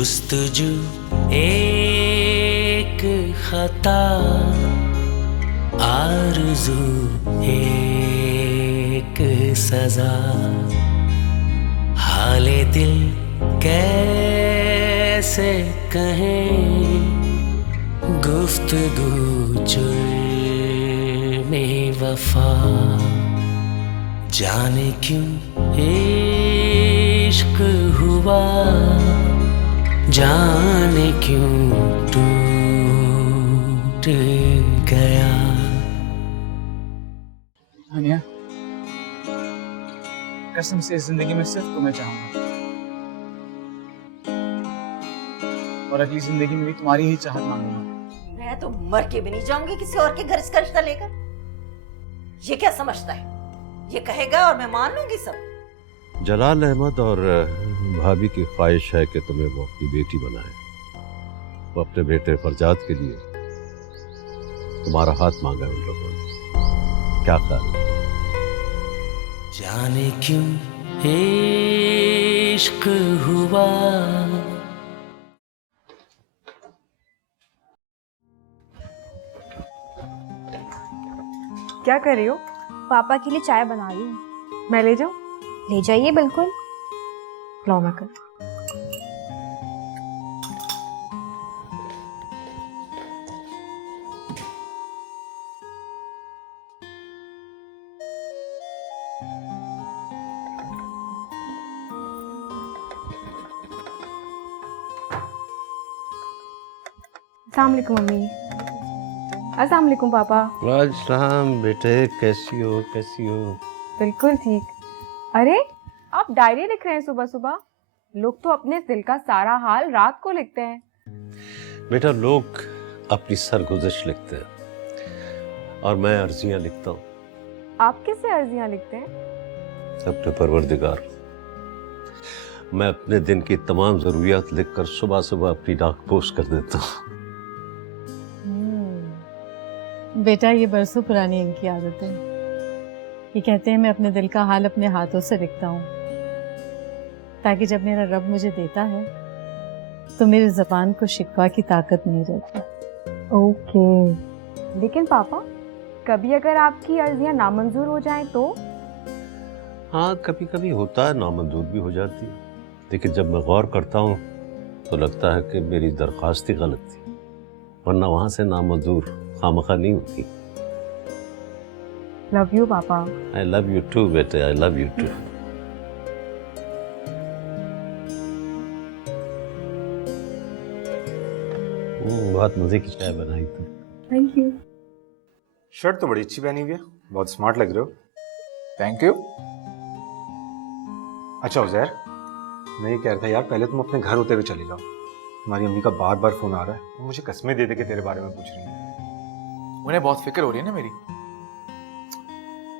जुस्तजू एक खता, आरज़ू एक सजा, हाले दिल कैसे कहें, गुफ्तगू जुर्मे वफा, जाने क्यों इश्क हुआ, जाने क्यों टूट गया। हानिया, कसम से इस जिंदगी में सिर्फ तुम्हें चाहूंगा और अगली जिंदगी में भी तुम्हारी ही चाहत मांगूंगा। मैं तो मर के भी नहीं जाऊंगी किसी और के घर इसका रिश्ता लेकर। ये क्या समझता है? ये कहेगा और मैं मान लूंगी सब। जलाल अहमद और भाभी की ख्वाहिश है कि तुम्हें वो अपनी बेटी बनाए। वो अपने बेटे फरजाद के लिए तुम्हारा हाथ मांगा है उन लोगों ने। क्या ख्याल है? जाने क्यों इश्क हुआ। क्या कर रही हो? पापा के लिए चाय बना रही हूँ। मैं ले जाऊँ? ले जाइए बिल्कुल। लाओ मैं कर। अस्सलाम वालेकुम मम्मी। अस्सलाम वालेकुम पापा। वालेकुम बेटे, कैसी हो? बिल्कुल ठीक। अरे आप डायरी लिख रहे हैं सुबह सुबह? लोग तो अपने दिल का सारा हाल रात को लिखते हैं। बेटा, लोग अपनी सरगुज़श्त लिखते हैं और मैं अर्जियां लिखता हूँ। आप किससे अर्जियां लिखते हैं? अपने परवरदिगार। मैं अपने दिन की तमाम ज़रूरियात लिखकर सुबह सुबह अपनी डाक पोस्ट कर देता हूँ। बेटा, ये बरसों पुरानी इनकी आदत है। ये कहते हैं मैं अपने दिल का हाल अपने हाथों से लिखता हूँ ताकि जब मेरा रब मुझे देता है तो मेरी ज़बान को शिकवा की ताकत नहीं रहती। ओके। लेकिन पापा, कभी अगर आपकी अर्जियां नामंजूर हो जाएं तो? हाँ, कभी कभी होता है, नामंजूर भी हो जाती है। लेकिन जब मैं गौर करता हूँ तो लगता है कि मेरी दरख्वास्त ही गलत थी, वरना वहाँ से नामंजूर खामखा नहीं होती। लव यू पापा। आई लव यू टू बेटे, आई लव यू टू। बहुत मजे की चाय बनाई तुम। Thank you. शर्ट तो बड़ी अच्छी पहनी हुई है, बहुत स्मार्ट लग रहे हो। Thank you. अच्छा उज़ैर, मैं ये कह रहा था यार, पहले तुम अपने घर होते हुए चले जाओ। तुम्हारी अम्मी का बार बार फोन आ रहा है, वो मुझे कसमें दे दे के तेरे बारे में पूछ रही है। उन्हें बहुत फिक्र हो रही है ना मेरी।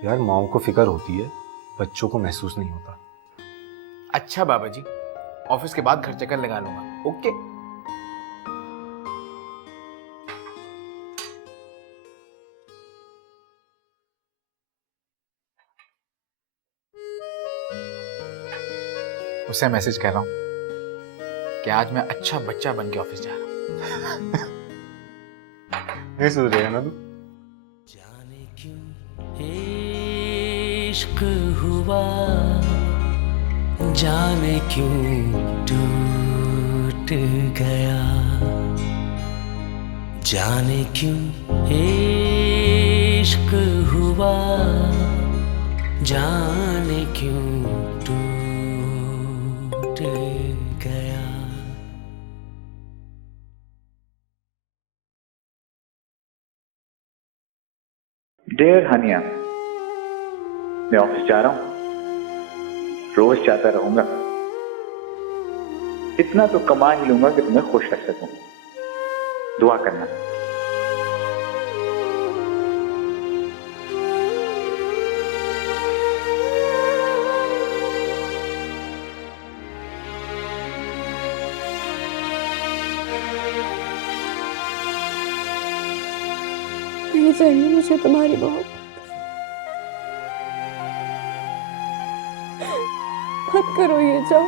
यार, माओ को फिक्र होती है, बच्चों को महसूस नहीं होता। अच्छा बाबा जी, ऑफिस के बाद घर चक्कर लगा लूंगा। ओके। उसे मैसेज कह रहा हूँ कि आज मैं अच्छा बच्चा बन के ऑफिस जा रहा हूँ। नहीं सुधरेगा ना तू? जाने क्यों इश्क हुआ, जाने क्यों टूट गया, जाने क्यों इश्क हुआ, जाने क्यों टूट गया। डियर हानिया, मैं ऑफिस जा रहा हूं, रोज जाता रहूंगा। इतना तो कमा ही लूंगा कि तुम्हें खुश रख सकूं। दुआ करना। नहीं चाहिए मुझे तुम्हारी मोहब्बत। मत करो ये जाओ।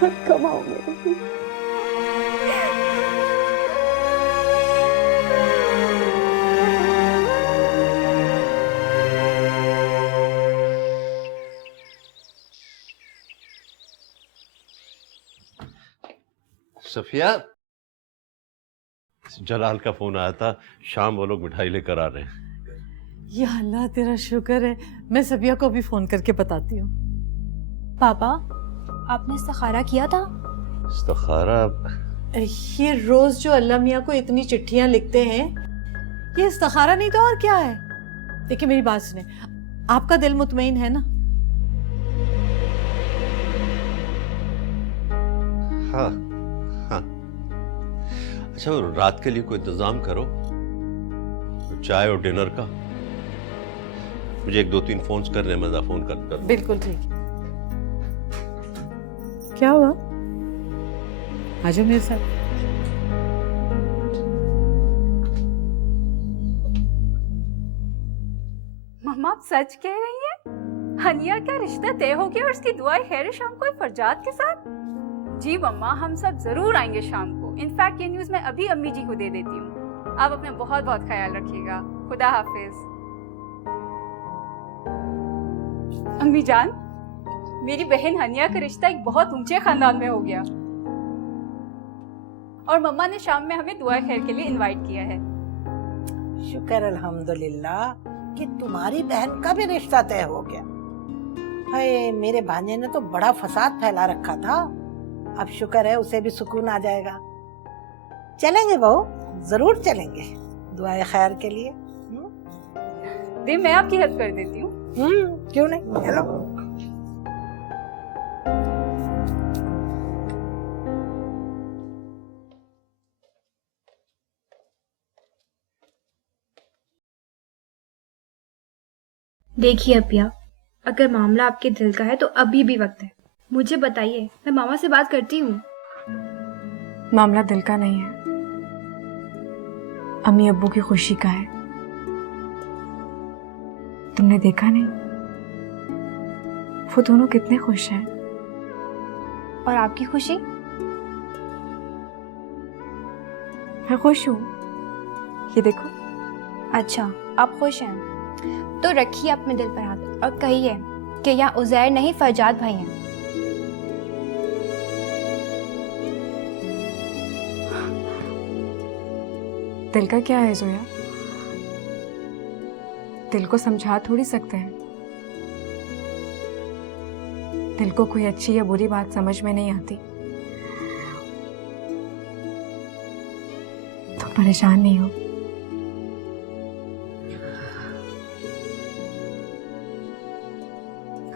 बहुत कमाओ मेरे लिए। सफिया, जलाल का फोन आया था, शाम वो लोग मिठाई लेकर आ रहे हैं। या अल्लाह तेरा शुक्र है, मैं सबिया को भी फोन करके बताती हूँ। पापा, आपने इस्तिखारा किया था? इस्तिखारा? ये रोज जो अल्लाह मियाँ को इतनी चिट्ठियां लिखते हैं, ये इस्तिखारा नहीं तो और क्या है? देखिए मेरी बात सुने, आपका दिल मुतमईन है ना? हाँ हाँ। अच्छा, रात के लिए कोई इंतजाम करो, चाय और डिनर का। मुझे 1-2-3 फोन्स करने, मैं फोन कर। बिल्कुल ठीक। क्या हुआ? आ जाओ मेरे साथ। मम्मा, आप सच कह रही हैं? हनिया का रिश्ता तय हो गया और उसकी दुआएं खैर शाम को फरजाद के साथ? जी मम्मा, हम सब जरूर आएंगे शाम को। इनफैक्ट ये न्यूज़ मैं अभी अम्मी जी को दे देती हूँ। आप अपना बहुत बहुत ख्याल रखिएगा। खुदा हाफिज। अम्मी जान, मेरी बहन हनिया का रिश्ता एक बहुत ऊंचे खानदान में हो गया और मम्मा ने शाम में हमें दुआ खैर के लिए इनवाइट किया है। शुक्र अल्हम्दुलिल्लाह कि तुम्हारी बहन का भी रिश्ता तय हो गया। हाय, मेरे भांजे ने तो बड़ा फसाद फैला रखा था। अब शुक्र है उसे भी सुकून आ जाएगा। चलेंगे बहू, जरूर चलेंगे दुआए खैर के लिए। दे, मैं आपकी हेल्प कर देती हूँ। क्यों नहीं, चलो। देखिए अपिया, अगर मामला आपके दिल का है तो अभी भी वक्त है। मुझे बताइए, मैं मामा से बात करती हूँ। मामला दिल का नहीं है, अम्मी अब्बू की खुशी का है। तुमने देखा नहीं, वो दोनों कितने खुश हैं। और आपकी खुशी? मैं खुश हूँ, ये देखो। अच्छा, आप खुश हैं तो रखिए अपने दिल पर हाथ और कहिए कि यहाँ उज़ैर नहीं, फरजाद भाई हैं। दिल का क्या है जोया? दिल को समझा थोड़ी सकते हैं। दिल को कोई अच्छी या बुरी बात समझ में नहीं आती। तुम परेशान नहीं हो?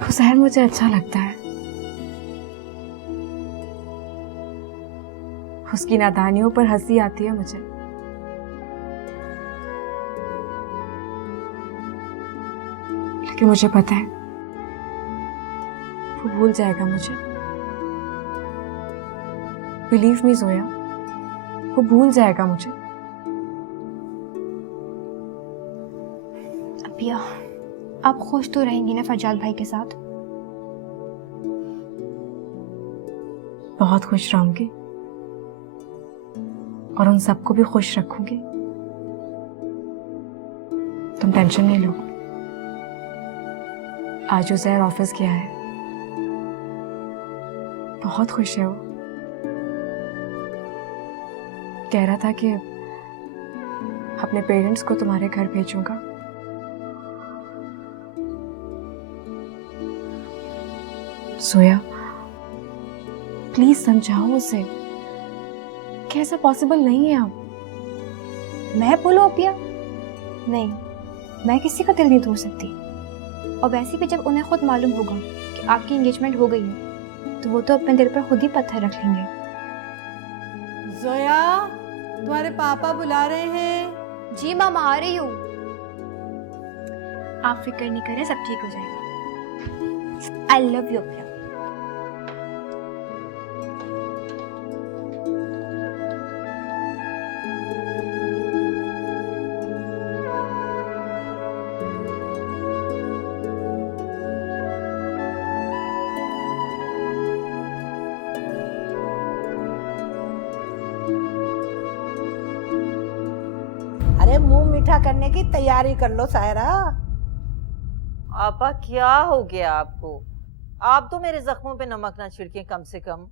हुसैन मुझे अच्छा लगता है। उसकी नादानियों पर हंसी आती है मुझे। लेकिन मुझे पता है वो भूल जाएगा मुझे। बिलीव मी जोया, वो भूल जाएगा मुझे। अपिया, आप खुश तो रहेंगी ना फरजाद भाई के साथ? बहुत खुश रहूंगी और उन सबको भी खुश रखूंगी। तुम टेंशन नहीं लो। आज उज़ैर ऑफिस गया है, बहुत खुश है वो। कह रहा था कि अपने पेरेंट्स को तुम्हारे घर भेजूंगा। सोया, प्लीज समझाओ उसे कि ऐसा पॉसिबल नहीं है। अब मैं बोलो अपिया? नहीं, मैं किसी का दिल नहीं तोड़ सकती। और वैसे भी जब उन्हें खुद मालूम होगा कि आपकी एंगेजमेंट हो गई है तो वो तो अपने दिल पर खुद ही पत्थर रख लेंगे। जोया, तुम्हारे पापा बुला रहे हैं। जी मामा, आ रही हूँ। आप फिक्र नहीं करें, सब ठीक हो जाएगा। I love you Apia. मुंह मीठा करने की तैयारी कर लो सायरा। आपा क्या हो गया आपको? आप तो मेरे जख्मों पे नमक ना छिड़कें कम से कम।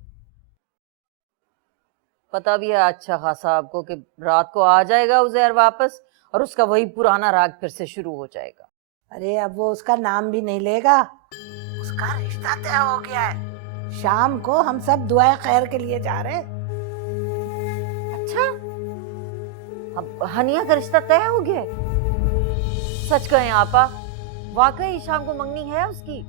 पता भी है अच्छा खासा आपको कि रात को आ जाएगा उज़ैर वापस और उसका वही पुराना राग फिर से शुरू हो जाएगा। अरे अब वो उसका नाम भी नहीं लेगा, उसका रिश्ता तय हो गया है। शाम को हम सब दुआ खैर के लिए जा रहे हैं। अच्छा, अब हनिया का रिश्ता तय हो गया है? सच कहें आपा, वाकई शाम को मंगनी है उसकी?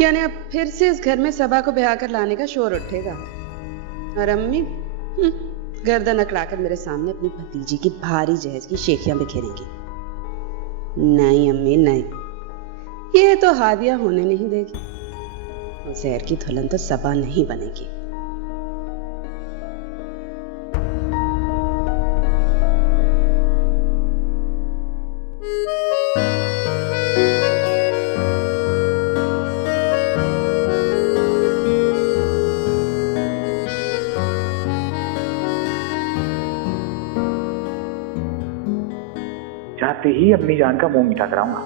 यानी अब फिर से इस घर में सबा को ब्याह कर लाने का शोर उठेगा और अम्मी गर्दन अकड़ाकर मेरे सामने अपनी भतीजी की भारी जहेज की शेखियां बिखेरेंगी। नहीं अम्मी नहीं, ये तो हादिया होने नहीं देगी। जहर की धुलन तो सबा नहीं बनेगी। जाते ही अपनी जान का मुंह मीठा कराऊंगा,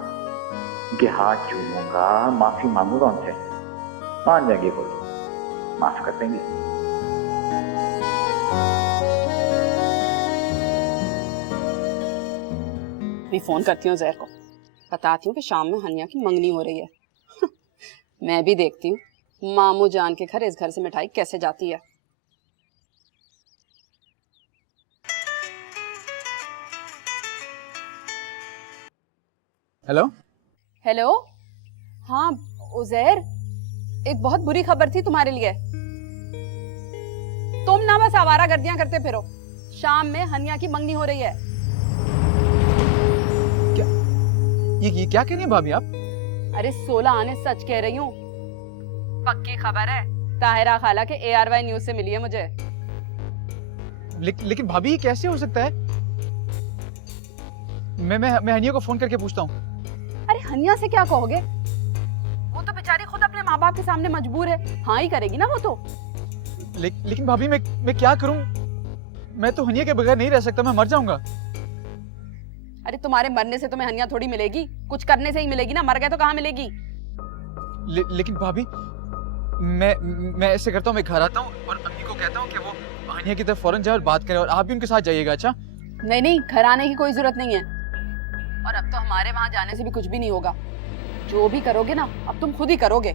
उनके हाथ चूमूंगा, माफी मांगूंगा उनसे, मान जाएंगे वो, माफ कर देंगे। मैं फोन करती हूँ जहर को, बताती हूँ कि शाम में हनिया की मंगनी हो रही है। मैं भी देखती हूँ मामू जान के घर इस घर से मिठाई कैसे जाती है। हेलो हेलो, हाँ उज़ैर, एक बहुत बुरी खबर थी तुम्हारे लिए। तुम ना बस आवारागर्दियां करते फिरो, शाम में हनिया की मंगनी हो रही है। ये क्या कह रही हैं भाभी आप? अरे 16 आने सच कह रही हूँ, पक्की खबर है। ताहिरा खाला के ARY न्यूज से मिली है मुझे। लेकिन भाभी ये कैसे हो सकता है? मैं हनिया को फोन करके पूछता हूँ। अरे हनिया से क्या कहोगे, वो तो बेचारी खुद अपने माँ बाप के सामने मजबूर है, हाँ ही करेगी ना वो तो। लेकिन भाभी मैं क्या करूं? मैं तो हनिया के बगैर नहीं रह सकता, मैं मर जाऊंगा। अरे तुम्हारे मरने से तुम्हें हनिया थोड़ी मिलेगी, कुछ करने से ही मिलेगी ना, मर गए तो कहाँ मिलेगी। लेकिन भाभी मैं ऐसे करता हूँ, मैं घर आता हूँ और अम्मी को कहता हूँ कि वो हनिया की तरफ फौरन जाए और बात करे, और आप भी उनके साथ जाइएगा। अच्छा? नहीं, घर आने की कोई जरूरत नहीं है, और अब तो हमारे वहां जाने से भी कुछ भी नहीं होगा। जो भी करोगे ना अब तुम खुद ही करोगे।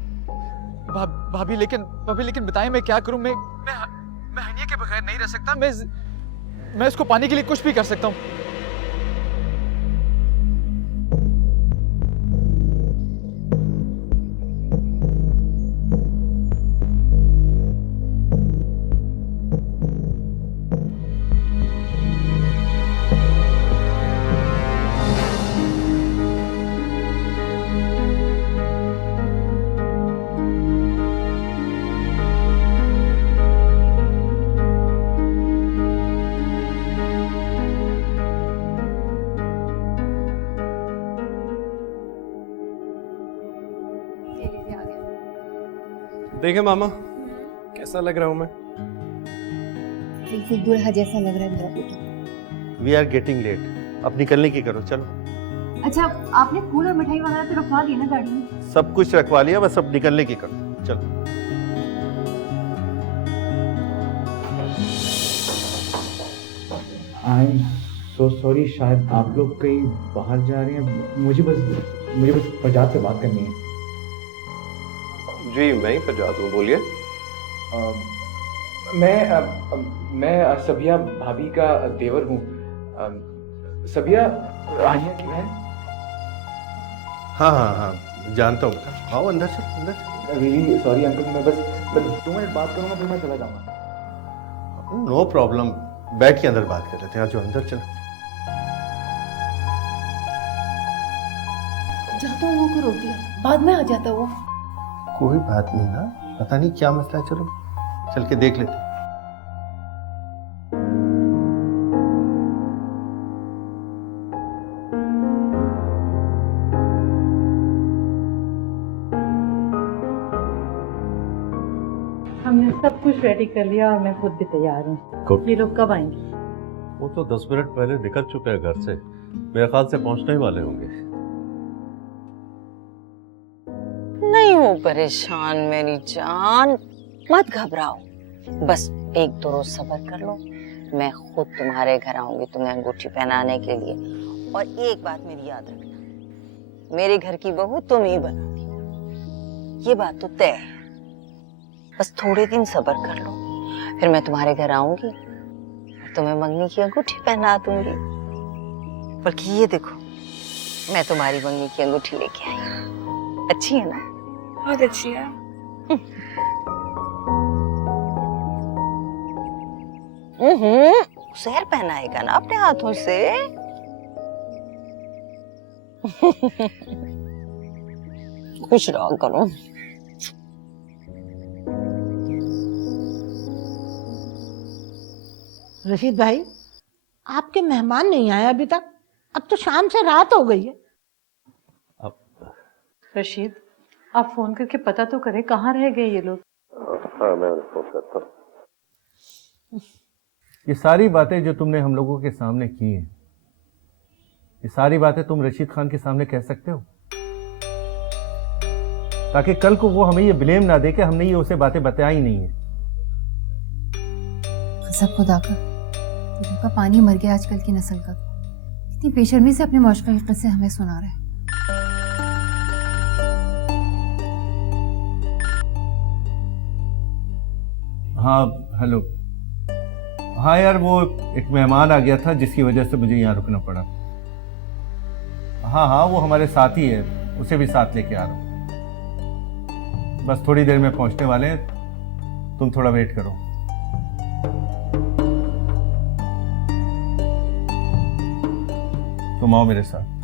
भाभी लेकिन बताएं मैं क्या करूं? मैं हनिया के बगैर नहीं रह सकता। मैं इसको पाने के लिए कुछ भी कर सकता हूं। देखे मामा कैसा लग रहा हूँ मैं? बिल्कुल दूल्हा जैसा लग रहा है मेरा बेटा। वी आर गेटिंग लेट, अब निकलने की करो, चलो। अच्छा, आपने फूल और मिठाई वगैरह तो रखवा दिया ना गाड़ी में? सब कुछ रखवा लिया, बस अब निकलने की करो, चलो। आई एम सो सॉरी, शायद आप लोग कहीं बाहर जा रहे हैं। मुझे बस फरजाद से बात करनी है। जी मैं ही फरजाद हूँ, बोलिए। मैं सबिया भाभी का देवर हूँ। सबिया हनिया की बहन। हाँ जानता हूँ बेटा, आओ अंदर से। रियली सॉरी अंकल, मैं बस 2 मिनट बात करूँगा फिर मैं चला जाऊँगा। नो प्रॉब्लम, बैठ के अंदर बात कर लेते हैं, जो अंदर चलो। जाता हूँ, वो को रोक दिया, बाद में आ जाता वो। कोई बात नहीं ना, पता नहीं क्या मसला है, चलो चल के देख लेते हैं। सब कुछ रेडी कर लिया और मैं खुद भी तैयार हूँ। ये लोग कब आएंगे? वो तो 10 मिनट पहले निकल चुके हैं घर से, मेरे ख्याल से पहुंचने ही वाले होंगे। नहीं हो परेशान मेरी जान, मत घबराओ, बस 1-2 रोज सब्र कर लो। मैं खुद तुम्हारे घर आऊंगी तुम्हें अंगूठी पहनाने के लिए। और एक बात मेरी याद रखना, मेरे घर की बहू तुम ही बनोगी, ये बात तो तय है। बस थोड़े दिन सब्र कर लो, फिर मैं तुम्हारे घर आऊंगी और तुम्हें मंगनी की अंगूठी पहना दूंगी। बल्कि ये देखो, मैं तुम्हारी मंगनी की अंगूठी लेके आई हूँ। अच्छी है ना? बहुत अच्छी है। शहर पहनाएगा ना अपने हाथों से। खुश रहो करो। रशीद भाई, आपके मेहमान नहीं आए अभी तक? अब तो शाम से रात हो गई है। रशीद, आप फोन करके पता तो करें कहाँ रह गए ये लोग। हाँ, मैं फोन करता हूँ। ये सारी बातें जो तुमने हम लोगों के सामने की हैं, ये सारी बातें तुम रशीद खान के सामने कह सकते हो, ताकि कल को वो हमें ये ब्लेम ना दे कि हमने ये उसे बातें बताई नहीं है। सब खुदा का दिलों का पानी मर गया आजकल की नस्ल का। इतनी बेशर्मी से अपने मौज की किस्से हमें सुना रहे हैं। हाँ हेलो। हाँ यार, वो एक मेहमान आ गया था जिसकी वजह से मुझे यहाँ रुकना पड़ा। हाँ हाँ, वो हमारे साथ ही है, उसे भी साथ लेके आ रहा हूँ। बस थोड़ी देर में पहुंचने वाले हैं, तुम थोड़ा वेट करो। तुम आओ मेरे साथ।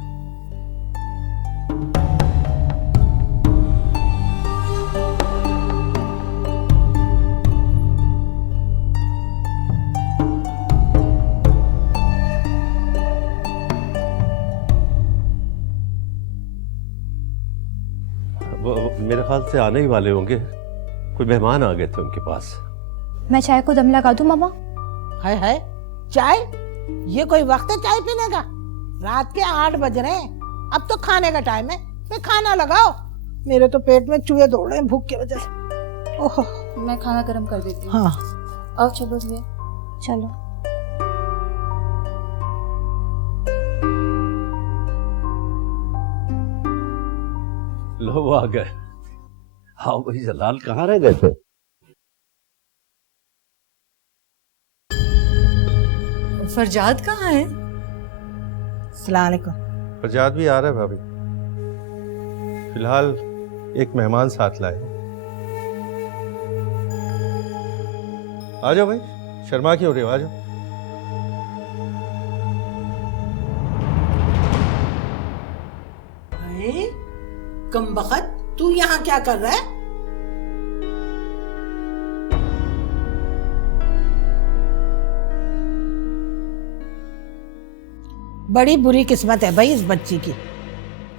वो मेरे ख्याल से आने ही वाले होंगे, कोई मेहमान आ गए थे उनके पास। मैं चाय को दम लगा दूं मामा? हाय हाय, चाय? ये कोई वक्त है चाय पीने का? रात के 8 बज रहे हैं, अब तो खाने का टाइम है। मैं खाना लगाओ, मेरे तो पेट में चूहे दौड़ रहे हैं भूख की वजह से। ओह, मैं खाना गर्म कर देती हूँ। हाँ आओ चलो भैया, चलो। लो वो आ गए। हाँ भाई, जलाल कहाँ रह गए थे? फरजाद कहाँ है? अस्सलाम वालेकुम। फरजाद भी आ रहा है भाभी, फिलहाल एक मेहमान साथ लाए। आ जाओ भाई, शर्मा क्यों रहे हो, आ जाओ। अरे कमबख्त, तू यहाँ क्या कर रहा है? बड़ी बुरी किस्मत है भाई इस बच्ची की।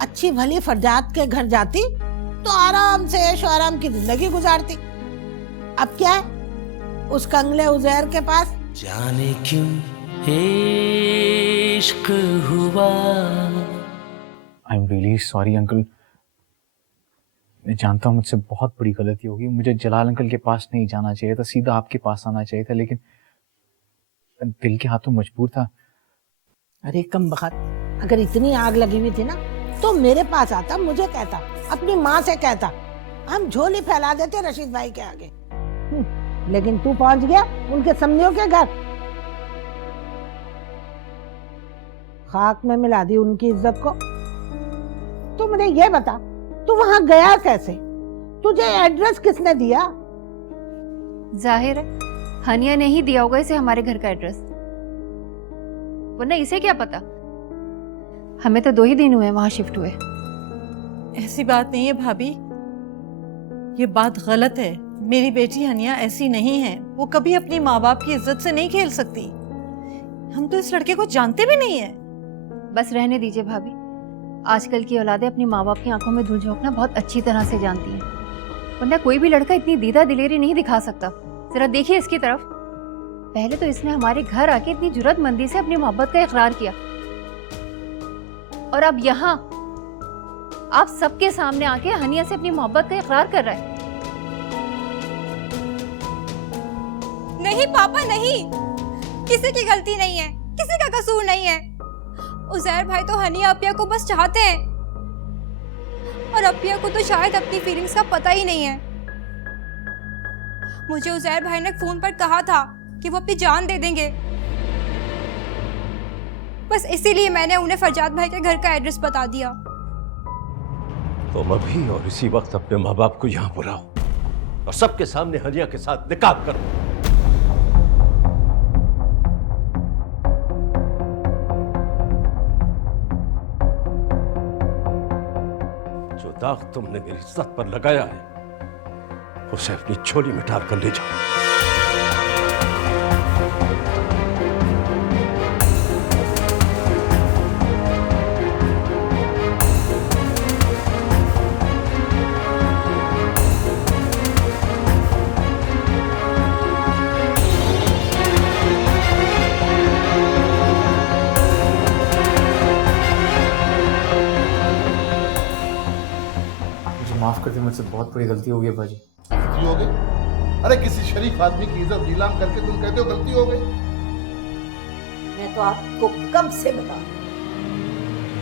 अच्छी भली फरजाद के घर जाती तो आराम से ऐशो आराम की जिंदगी गुजारती। अब क्या है, उस कंगले उजैर के पास। जाने क्यों इश्क हुआ। I am really sorry uncle, मैं जानता हूँ मुझसे बहुत बड़ी गलती होगी। मुझे जलाल अंकल के पास नहीं जाना चाहिए था, सीधा आपके पास आना चाहिए था, लेकिन दिल के हाथों मजबूर था। अरे कमबख्त, अगर इतनी आग लगी हुई थी ना तो मेरे पास आता, मुझे कहता, अपनी माँ से कहता, हम झोली फैला देते रशीद भाई के आगे। लेकिन तू पहुंच गया उनके समझियों के घर, खाक में मिला दी उनकी इज्जत को। तू मुझे ये बता, तू वहां गया कैसे? तुझे एड्रेस किसने दिया? जाहिर है हनिया ने ही दिया होगा इसे हमारे घर का एड्रेस, वरना इसे क्या पता। हमें तो 2 ही दिन हुए वहां शिफ्ट हुए। ऐसी बात नहीं है भाभी, ये बात गलत है। मेरी बेटी हनिया ऐसी नहीं है, वो कभी अपनी माँ बाप की इज्जत से नहीं खेल सकती। हम तो इस लड़के को जानते भी नहीं है। बस रहने दीजिए भाभी, आजकल की औलादें अपनी माँ बाप की आंखों में धूल झोंकना बहुत अच्छी तरह से जानती हैं, वरना कोई भी लड़का इतनी दीदा दिलेरी नहीं दिखा सकता। जरा देखिए इसकी तरफ। पहले तो इसने हमारे घर आके इतनी जुर्रतमंदी से अपनी मोहब्बत का इकरार किया, और अब यहाँ आप सबके सामने आके हनिया से अपनी मोहब्बत का इकरार कर रहा है। नहीं पापा नहीं, किसी की गलती नहीं है, किसी का कसूर नहीं है। उजैर भाई तो हनिया अपिया को बस चाहते हैं, और अपिया को तो शायद अपनी फीलिंग्स का पता ही नहीं है। मुझे उजैर भाई ने फोन पर कहा था कि वो अपनी जान दे देंगे, बस इसीलिए मैंने उन्हें फरजाद भाई के घर का एड्रेस बता दिया। तुम अभी और इसी वक्त अपने माँ बाप को यहाँ बुलाओ और सबके सामने हनिया के साथ निकाह करो। जो दाग तुमने मेरी इज्जत पर लगाया है उसे अपनी झोली में डाल कर ले जाओ। माफ कर दी, मुझसे बहुत बड़ी गलती हो गई बाजी। गलती हो गई? अरे किसी शरीफ आदमी की इज्जत नीलाम करके तुम कहते हो गलती हो गई? मैं तो आपको कब से बता रही,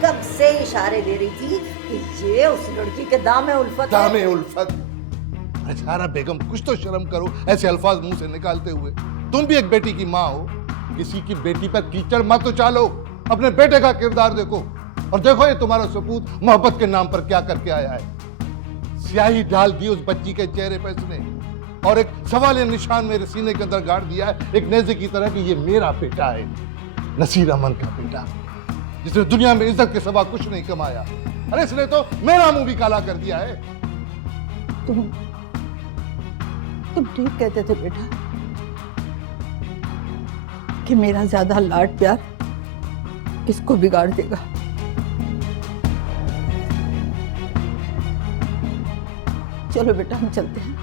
कब से इशारे दे रही थी कि ये उस लड़की के दामे उल्फत है। दामे उल्फत? अचारा बेगम कुछ तो शर्म करो ऐसे अल्फाज मुंह से निकालते हुए। तुम भी एक बेटी की माँ हो, किसी की बेटी पर कीचड़ मत उछालो, अपने बेटे का किरदार देखो। और देखो ये तुम्हारा सपूत मोहब्बत के नाम पर क्या करके आया है। स्याही डाल दी उस बच्ची के चेहरे पर इसने, और एक सवालिया निशान मेरे सीने के अंदर गाड़ दिया है एक नेज़े की तरह कि ये मेरा बेटा है, नसीर अमन का बेटा, जिसने दुनिया में इज्जत के सिवा कुछ नहीं कमाया। अरे इसने तो मेरा मुंह भी काला कर दिया है। तुम ठीक कहते थे बेटा कि मेरा ज्यादा लाड प्यार इसको बिगाड़ देगा। चलो बेटा हम चलते हैं।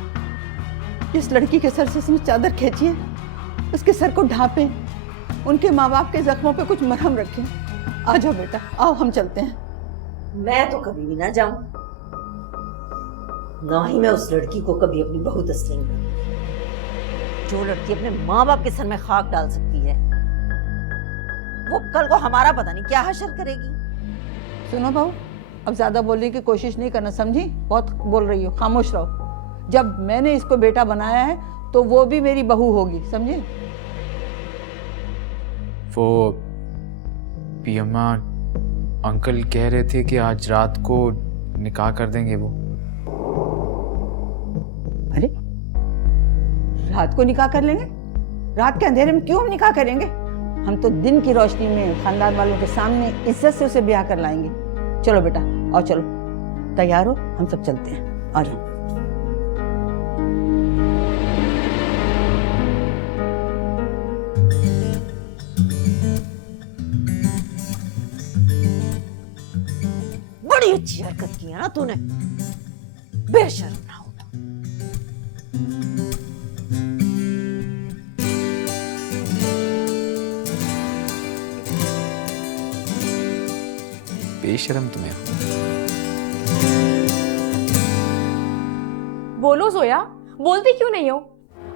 इस लड़की के सर से इसने चादर खींचिए, उसके सर को ढांपें, उनके माँ बाप के जख्मों पे कुछ मरहम रखें। आ जाओ बेटा, आओ हम चलते हैं। मैं तो कभी भी ना जाऊं, ना ही मैं उस लड़की को कभी अपनी बहू तस्लीम करूं। जो लड़की अपने माँ बाप के सर में खाक डाल सकती है, वो कल को हमारा पता नहीं क्या हशर करेगी। सुनो बहू, अब ज्यादा बोलने की कोशिश नहीं करना, समझी? बहुत बोल रही हो, खामोश रहो। जब मैंने इसको बेटा बनाया है तो वो भी मेरी बहू होगी, समझे? वो पियम्मा अंकल कह रहे थे कि आज रात को निकाह कर देंगे वो। अरे रात को निकाह कर लेंगे? रात के अंधेरे में क्यों हम निकाह करेंगे? हम तो दिन की रोशनी में खानदान वालों के सामने इज्जत से उसे ब्याह कर लाएंगे। चलो बेटा और चलो, तैयार हो, हम सब चलते हैं। आ जाओ। बड़ी अच्छी हरकत की है ना तूने, बेशर्म ना होना। बेशर्म तुम्हें। बोलो जोया, बोलती क्यों नहीं हो?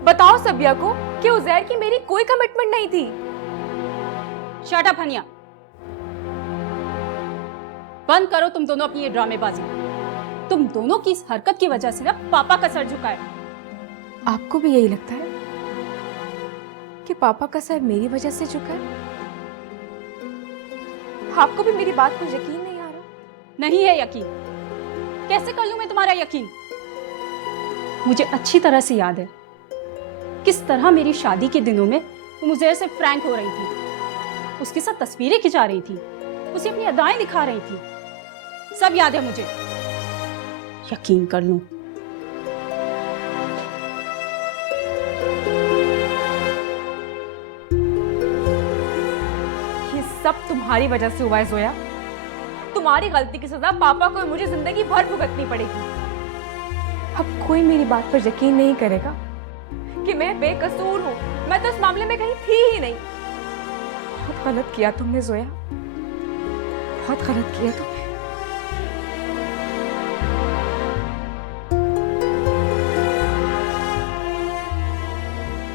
बताओ सबिया को कि उजैर की मेरी कोई कमिटमेंट नहीं थी। शट अप हनिया, बंद करो तुम दोनों अपनी ये ड्रामेबाजी। तुम दोनों की इस हरकत की वजह से ना पापा का सर झुका है। आपको भी यही लगता है कि पापा का सर मेरी वजह से झुका है? आपको भी मेरी बात पर यकीन नहीं आ रहा? नहीं है यकीन, कैसे कर लूं मैं तुम्हारा यकीन? मुझे अच्छी तरह से याद है किस तरह मेरी शादी के दिनों में तुम उजैर से फ्रैंक हो रही थी, उसके साथ तस्वीरें खिंचा रही थी, उसे अपनी अदाएं दिखा रही थी। सब याद है मुझे, यकीन कर लूं। ये सब तुम्हारी वजह से हुआ है जोया। तुम्हारी गलती की सजा पापा को मुझे जिंदगी भर भुगतनी पड़ेगी। अब कोई मेरी बात पर यकीन नहीं करेगा कि मैं बेकसूर हूँ। मैं तो इस मामले में कहीं थी ही नहीं। बहुत गलत किया तुमने जोया, बहुत गलत किया तुमने।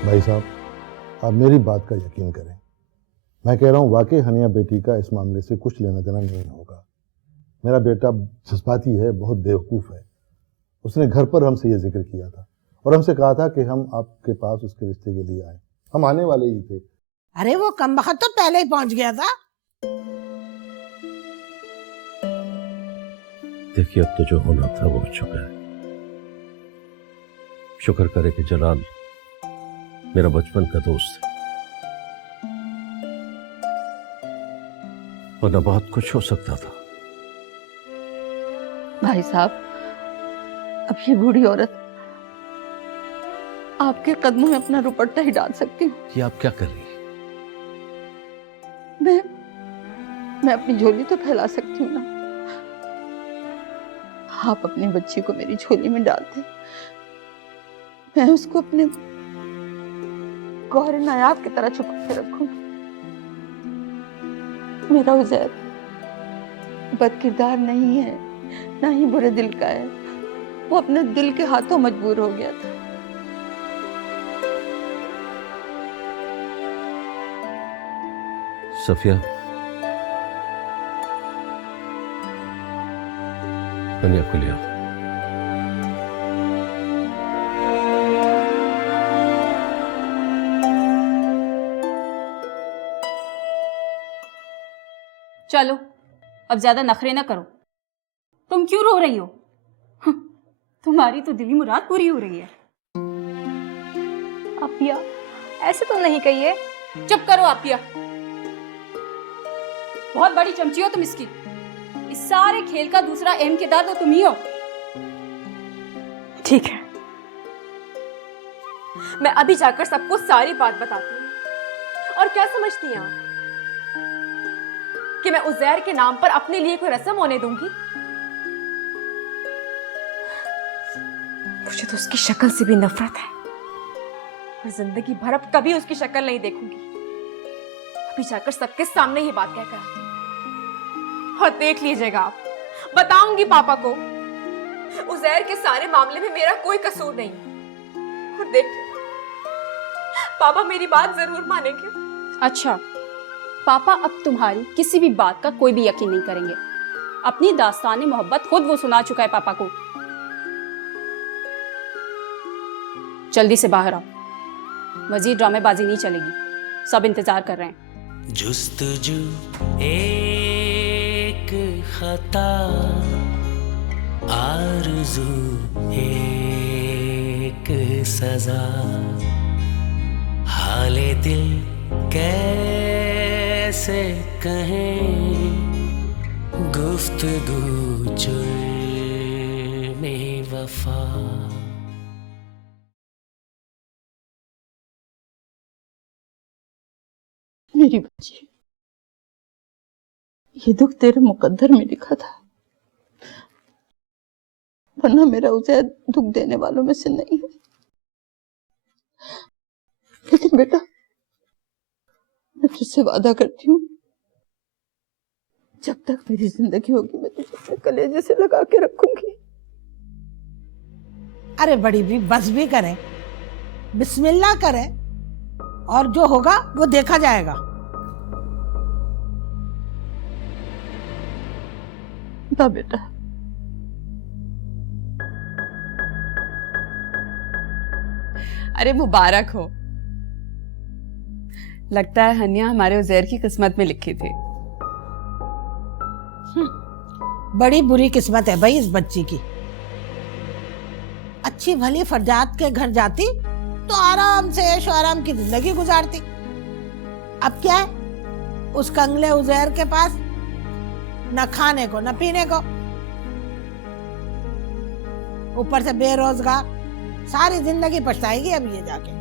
भाई साहब, आप मेरी बात का यकीन करें। मैं कह रहा हूँ वाकई हनिया बेटी का इस मामले से कुछ लेना देना नहीं होगा। मेरा बेटा जज्बाती है, बहुत बेवकूफ़ है। उसने घर पर हमसे ये जिक्र किया था और हमसे कहा था कि हम आपके पास उसके रिश्ते के लिए आए। हम आने वाले ही थे। अरे वो कमबख्त तो पहले ही पहुंच गया था। देखिए, अब तो जो होना था वो हो चुका है। शुक्र करे कि जलाल मेरा बचपन का दोस्त है, वरना बहुत कुछ हो सकता था। भाई साहब, अब ये बूढ़ी औरत आपके कदमों में अपना दुपट्टा ही डाल सकती हूँ। ये आप क्या कर रही है? मैं अपनी झोली तो फैला सकती हूँ ना। आप अपनी बच्ची को मेरी झोली में डालते, मैं उसको अपने गौहर नायाब की तरह छुपा के रखूंगी। मेरा उज़ैर बदकिरदार नहीं है, ना ही बुरे दिल का है। वो अपने दिल के हाथों मजबूर हो गया था। सफिया, कन्या को लिया। चलो, अब ज्यादा नखरे ना करो। तुम क्यों रो रही हो? तुम्हारी तो दिली मुराद पूरी हो रही है। आपिया, ऐसे तो नहीं कहिए। चुप करो आपिया। बहुत बड़ी चमची हो तुम इसकी। इस सारे खेल का दूसरा अहम किरदार तो तुम ही हो। ठीक है, मैं अभी जाकर सबको सारी बात बताती हूँ। और क्या समझती हैं आप कि मैं उज़ैर के नाम पर अपने लिए कोई रस्म होने दूंगी? मुझे तो उसकी शक्ल से भी नफरत है और जिंदगी भर अब कभी उसकी शक्ल नहीं देखूंगी। अभी जाकर सबके सामने ये बात कहकर आती हूं। और देख लीजिएगा, आप बताऊंगी पापा को उज़ैर के सारे मामले में मेरा कोई कसूर नहीं। और देख पापा मेरी बात जरूर मानेंगे। अच्छा, पापा अब तुम्हारी किसी भी बात का कोई भी यकीन नहीं करेंगे। अपनी दास्तान मोहब्बत खुद वो सुना चुका है पापा को। जल्दी से बाहर आओ, मजीद ड्रामेबाजी नहीं चलेगी। सब इंतजार कर रहे हैं। जुस्तजू एक खता, आरज़ू एक सजा, हाले दिल कैसे कहें, गुफ्तगू जुर्मे वफा। मेरी बच्ची, ये दुख तेरे मुकद्दर में लिखा था, वरना मेरा उज़ैर दुख देने वालों में से नहीं है। लेकिन बेटा, मैं तुझसे वादा करती हूँ, जब तक मेरी जिंदगी होगी मैं तुझे अपने कलेजे से लगा के रखूंगी। अरे बड़ी भी बस भी करें, बिस्मिल्लाह करें, और जो होगा वो देखा जाएगा। ना बेटा, अरे मुबारक हो। लगता है हनिया हमारे उज़ैर की किस्मत में लिखी थी। बड़ी बुरी किस्मत है भाई इस बच्ची की। अच्छी भली फरजाद के घर जाती तो आराम से ऐशो आराम की जिंदगी गुजारती। अब क्या है, उस कंगले उज़ैर के पास न खाने को न पीने को, ऊपर से बेरोजगार, सारी जिंदगी पछताएगी अब ये जाके।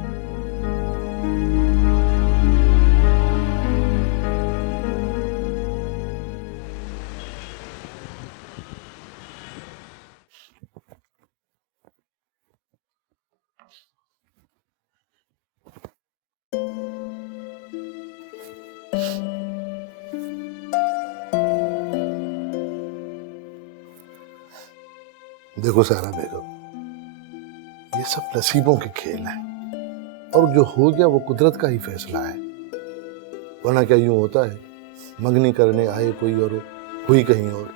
देखो सारा बेगम, ये सब नसीबों के खेल हैं और जो हो गया वो कुदरत का ही फैसला है। वरना क्या यूं होता है मंगनी करने आए कोई और हुई कहीं और।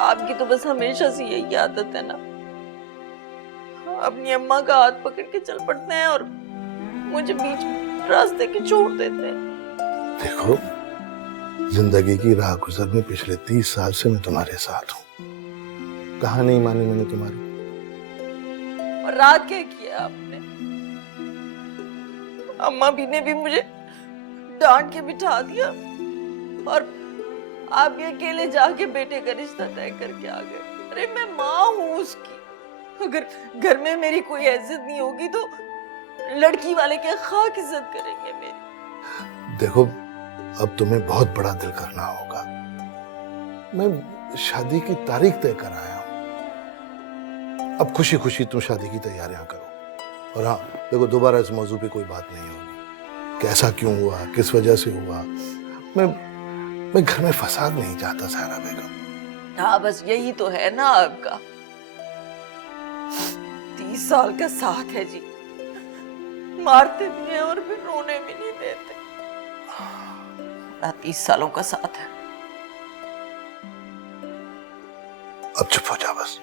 आपकी तो बस हमेशा से यही आदत है ना, अपनी अम्मा का हाथ पकड़ के चल पड़ते हैं और मुझे बीच रास्ते के छोड़ देते हैं। देखो, जिंदगी की राह गुजर में पिछले 30 साल से मैं तुम्हारे साथ हूँ। कहा नहीं मानी मैंने तुम्हारी। और रात क्या किया आपने? अम्मा भी ने भी मुझे डांट के बिठा दिया और आप भी अकेले जाके बेटे का रिश्ता तय करके आ गए। अरे मैं माँ हूँ उसकी, अगर घर में मेरी कोई इज्जत नहीं होगी तो लड़की वाले क्या खाक इज्जत करेंगे मेरी। देखो, अब तुम्हें बहुत बड़ा दिल करना होगा। मैं शादी की तारीख तय कर आया हूँ। अब खुशी खुशी तुम शादी की तैयारियां करो। और हाँ देखो, दोबारा इस मौजू पे कोई बात नहीं होगी। कैसा क्यों हुआ, किस वजह से हुआ, मैं घर में फसाद नहीं चाहता सारा बेगम। हाँ बस यही तो है ना आपका 30 साल का साथ है जी। मारते भी हैं और फिर रोने भी नहीं देते। 30 सालों का साथ है। अब चुप हो जा बस।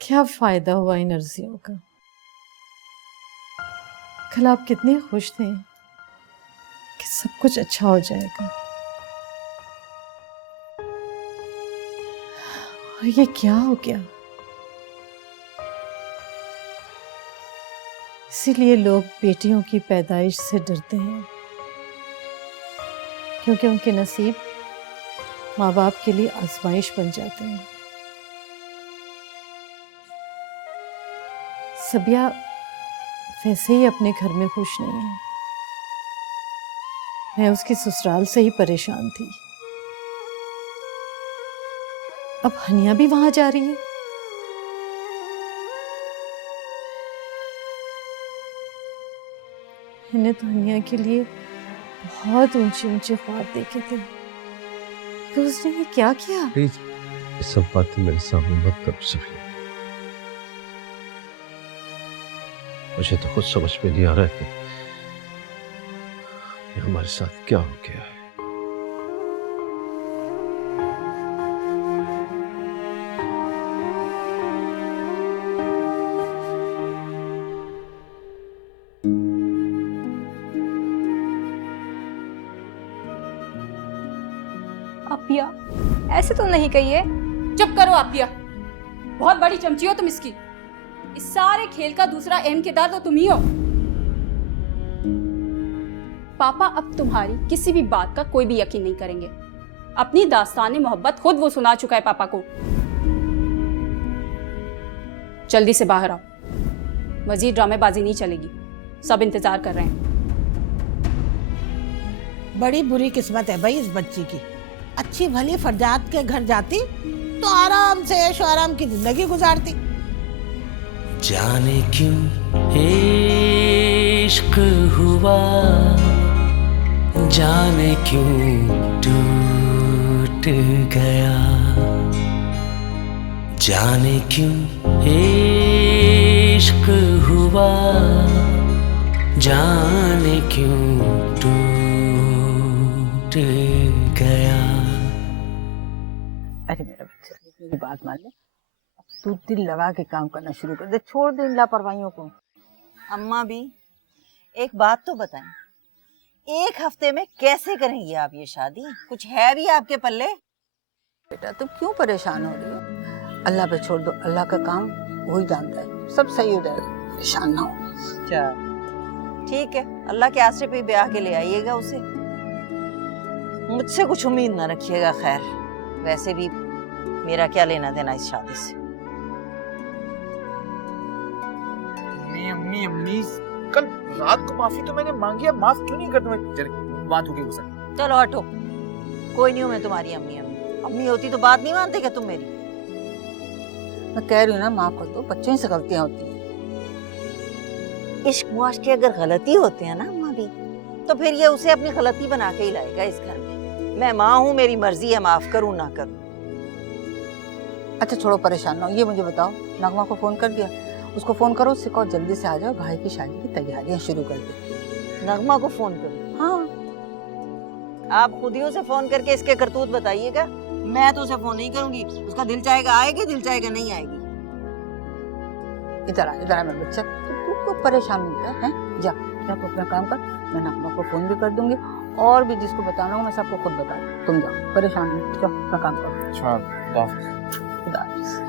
क्या फायदा हुआ इन अर्जियों का? कल आप कितने खुश थे कि सब कुछ अच्छा हो जाएगा, और ये क्या हो गया? इसीलिए लोग बेटियों की पैदाइश से डरते हैं, क्योंकि उनके नसीब माँ बाप के लिए आजमाइश बन जाते हैं। सबिया वैसे ही अपने घर में खुश नहीं है। मैं उसकी ससुराल से ही परेशान थी। अब हनिया भी वहां जा रही है। मैंने तो हनिया के लिए बहुत ऊंचे ऊंचे ख्वाब देखे थे, तो उसने ये क्या किया? प्लीज ये सब बातें मेरे सामने मत कर सफिया। मुझे तो खुद समझ में नहीं आ रहा है कि हमारे साथ क्या हो गया है। अपिया ऐसे तो नहीं कहिए। चुप करो अपिया, बहुत बड़ी चमची हो तुम इसकी। इस सारे खेल का दूसरा अहम किरदार तो तुम ही हो। पापा अब तुम्हारी किसी भी बात का कोई भी यकीन नहीं करेंगे। अपनी दास्तान मोहब्बत खुद वो सुना चुका है पापा को। जल्दी से बाहर आओ, मजीद ड्रामेबाजी नहीं चलेगी। सब इंतजार कर रहे हैं। बड़ी बुरी किस्मत है भाई इस बच्ची की। अच्छी भली फरजात के घर जाती तो आराम से ऐशो आराम की जिंदगी गुजारती। जाने क्यों इश्क हुआ, जाने क्यों टूट गया, जाने क्यों इश्क हुआ, जाने क्यों टूट गया। अरे मेरा बच्चा, मेरी बात मान ले, तू दिल लगा के काम करना शुरू कर दे। छोड़ दे इन लापरवाहियों को। अम्मा भी एक बात तो बताएं, एक हफ्ते में कैसे करेंगी आप ये शादी? कुछ है भी आपके पल्ले? बेटा तुम क्यों परेशान हो रही हो? अल्लाह पे छोड़ दो, अल्लाह का काम वही जानता है, सब सही हो जाएगा, परेशान ना हो। अच्छा ठीक है, अल्लाह के आसरे पे ब्याह के ले आइएगा उसे। मुझसे कुछ उम्मीद ना रखिएगा। खैर वैसे भी मेरा क्या लेना देना इस शादी से। अम्मी अम्मी कल रात को माफी तो मैंने मांगी है, माफ क्यों नहीं कर तुम्हें? बात हो गई वो सर। चलो हटो। कोई नहीं हूँ मैं तुम्हारी अम्मी। अम्मी होती तो बात नहीं मानते क्या तुम मेरी? मैं कह रही हूँ ना, माफ कर दो, बच्चों ही से गलतियां होती हैं। इश्क मुआश के अगर गलती होते हैं ना अम्मा भी, तो फिर ये उसे अपनी गलती बना के ही लाएगा इस घर में। मैं माँ हूँ, मेरी मर्जी है, माफ करूँ ना करूँ। अच्छा छोड़ो, परेशान ना हो, ये मुझे बताओ, नगमा को फोन कर दिया? उसको फोन करो, उससे कहो जल्दी से आ जाओ, भाई की शादी की तैयारियां शुरू कर दे। नगमा को फोन करो? हाँ, आप खुद ही उसे फोन करके इसके करतूत बताइएगा। मैं तो उसे फोन नहीं करूंगी, उसका दिल चाहेगा आएगी, दिल चाहेगा नहीं आएगी। इधर आ मेरा बच्चा, तू परेशान नहीं कर, हैं? जा तू अपना काम कर, मैं नगमा को फोन भी कर दूंगी, और भी जिसको बताना हो मैं सबको खुद बता दूँ। तुम जाओ, परेशान नहीं, जाओ अपना काम करो। अच्छा, खुदा हाफिज़।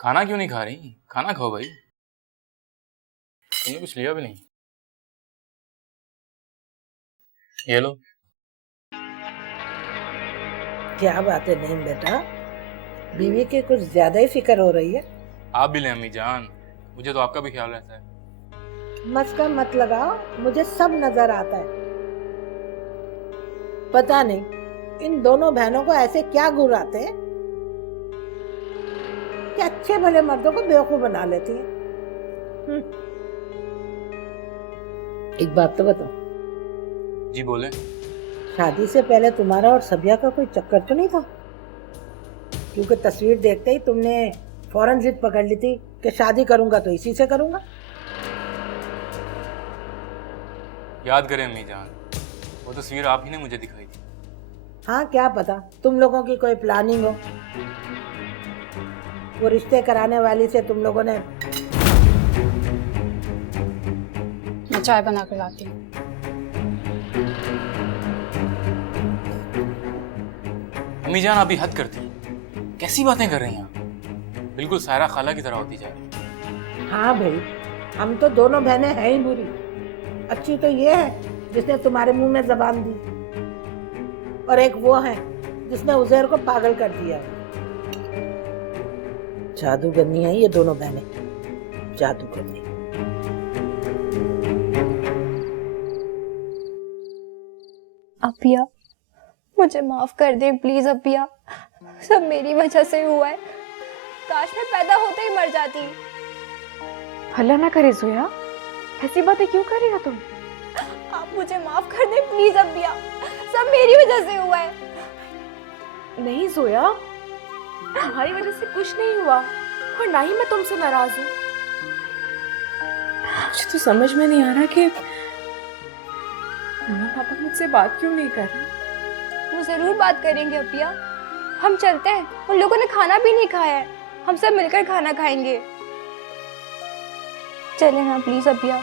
खाना क्यों नहीं खा रही? खाना खाओ भाई। तुमने कुछ लिया भी नहीं। ये लो। क्या बात है नहीं बेटा, बीवी की कुछ ज्यादा ही फिक्र हो रही है। आप भी ले अम्मी जान, मुझे तो आपका भी ख्याल रहता है। मस्का मत लगाओ, मुझे सब नजर आता है। पता नहीं इन दोनों बहनों को ऐसे क्या गुर आते हैं कि अच्छे भले मर्दों को बेवकूफ बना लेती हैं। एक बात तो बताओ। जी बोले। शादी से पहले तुम्हारा और सबिया का कोई चक्कर तो नहीं था? क्योंकि तस्वीर देखते ही तुमने फौरन जिद पकड़ ली थी कि शादी करूंगा तो इसी से करूंगा। याद करें अम्मी जान, वो तस्वीर आप ही ने मुझे दिखाई थी। हाँ क्या पता तुम लोगों की कोई प्लानिंग हो। वो रिश्ते कराने वाली से तुम लोगों ने। मैं चाय बना कर लाती हूँ। अम्मी जान आप भी हद करती हैं। कैसी बातें कर रही हैं आप? बिल्कुल सायरा खाला की तरह होती जा रही है। हाँ भाई, हम तो दोनों बहनें हैं ही बुरी। अच्छी तो ये है जिसने तुम्हारे मुंह में जबान दी, और एक वो है जिसने उज़ैर को पागल कर दिया। जादूगरनी है ये दोनों बहनें, जादूगरनी। अपिया मुझे माफ कर दे प्लीज अपिया, सब मेरी वजह से हुआ है। काश मैं पैदा होते ही मर जाती। भला ना करे जोया, ऐसी बातें क्यों कर रही हो तुम? आप मुझे माफ कर दे प्लीज अपिया, सब मेरी वजह से हुआ है। नहीं जोया, तुम्हारी वजह से कुछ नहीं हुआ, और ना ही मैं तुमसे नाराज हूँ। मुझे तो समझ में नहीं आ रहा कि मम्मा पापा मुझसे बात क्यों नहीं कर रहे। वो जरूर बात करेंगे अपिया, हम चलते हैं। उन लोगों ने खाना भी नहीं खाया है, हम सब मिलकर खाना खाएंगे। चले ना प्लीज अपिया।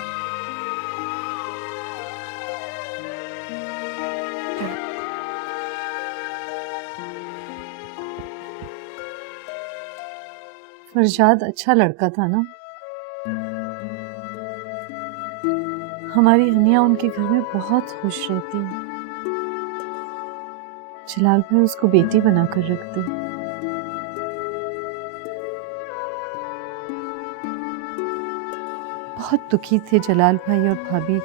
फरजाद अच्छा लड़का था ना। हमारी हनिया उनके घर में बहुत खुश रहती है। जलाल भाई उसको बेटी बनाकर रखते। बहुत दुखी थे जलाल भाई और भाभी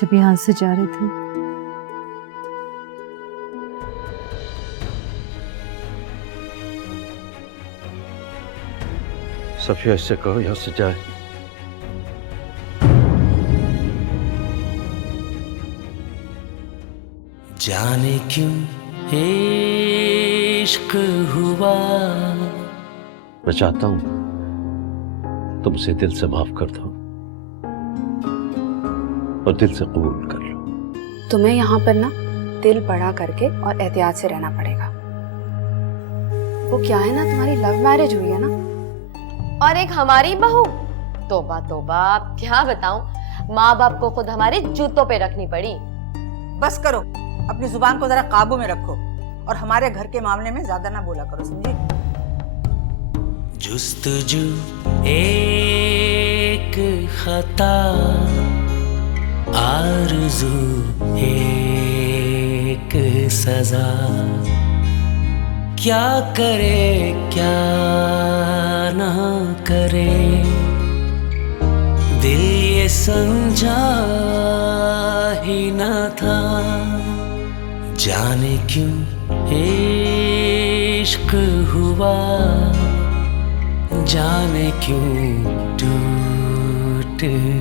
जब यहाँ से जा रहे थे। सफिया इससे कहो यहाँ से जाए। जाने क्यों इश्क हुआ। मैं चाहता हूं तुम उसे दिल से माफ कर दो और दिल से कबूल कर लो। तुम्हें यहाँ पर ना दिल बड़ा करके और एहतियात से रहना पड़ेगा। वो क्या है ना, तुम्हारी लव मैरिज हुई है ना, और एक हमारी बहू। तोबा तोबा, क्या बताऊं, माँ बाप को खुद हमारे जूतों पे रखनी पड़ी। बस करो, अपनी जुबान को जरा काबू में रखो और हमारे घर के मामले में ज्यादा ना बोला करो, समझे? जुस्तजू एक खता, आरज़ू एक सजा। क्या करे क्या ना करे, दिल ये समझा ही न था। जाने क्यों इश्क हुआ, जाने क्यों टूट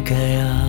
गया।